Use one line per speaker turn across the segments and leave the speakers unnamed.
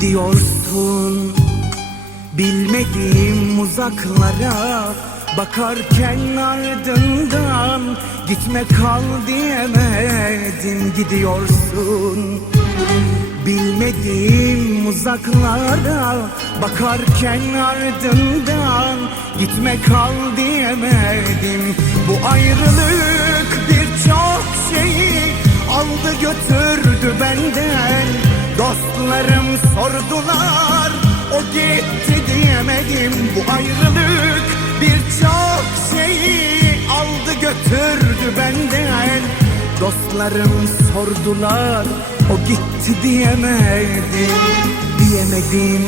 Gidiyorsun bilmediğim uzaklara Bakarken ardından gitme kal diyemedim. Gidiyorsun bilmediğim uzaklara Bakarken ardından gitme kal diyemedim. Bu ayrılık birçok şeyi aldı götürdü benden Dostlarım sordular o gitti diyemedim. Bu ayrılık birçok şeyi aldı götürdü benden. Dostlarım sordular o gitti diyemedim. Diyemedim,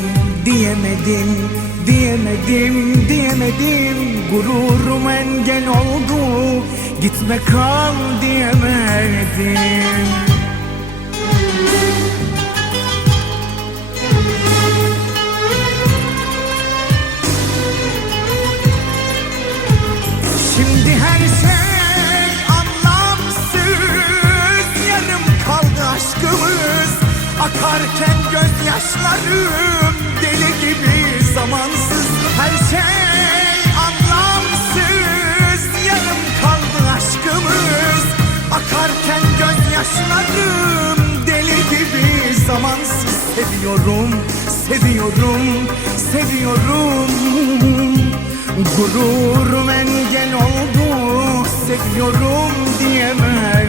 diyemedim, diyemedim, diyemedim. Gururum engel oldu gitme kal diyemedim Akarken gözyaşlarım Deli gibi. Zamansız Her şey anlamsız. Yarım kaldı aşkımız. Akarken gözyaşlarım Deli gibi. Zamansız Seviyorum, seviyorum, seviyorum. Gururum engel oldu Seviyorum diyemedim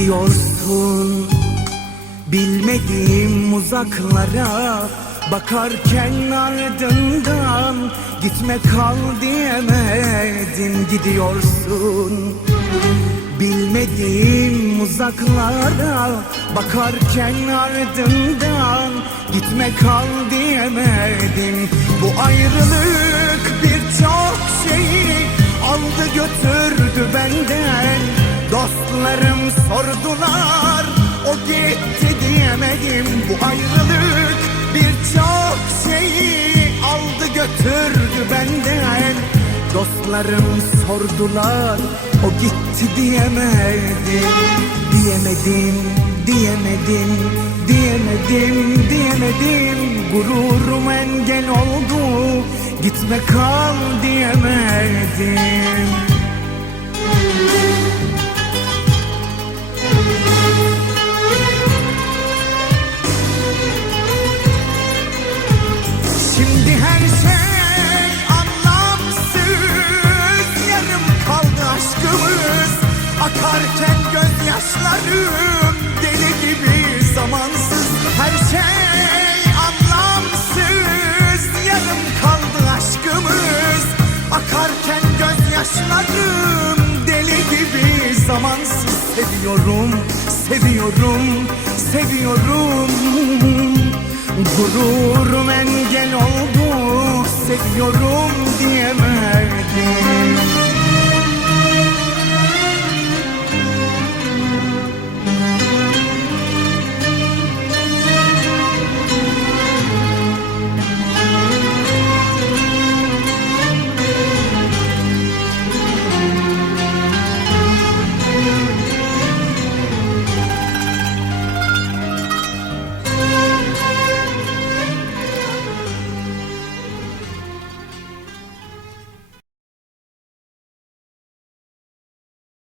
Gidiyorsun bilmediğim uzaklara Bakarken ardından gitme kal diyemedim Gidiyorsun. Bilmediğim uzaklara Bakarken ardından gitme kal diyemedim Bu ayrılık birçok şeyi aldı götürdü benden Dostlarım sordular o gitti diyemedim Bu ayrılık. Birçok şeyi aldı götürdü benden. Dostlarım sordular o gitti diyemedim. Diyemedim, diyemedim, diyemedim, diyemedim. Gururum engel oldu. Gitme kal diyemedim her şey anlamsız Yarım kaldı aşkımız. Akarken gözyaşlarım Deli gibi zamansız. Her şey anlamsız Yarım kaldı aşkımız. Akarken gözyaşlarım Deli gibi zamansız. Seviyorum, seviyorum, seviyorum. Gururum engel oldu Seviyorum diyemedim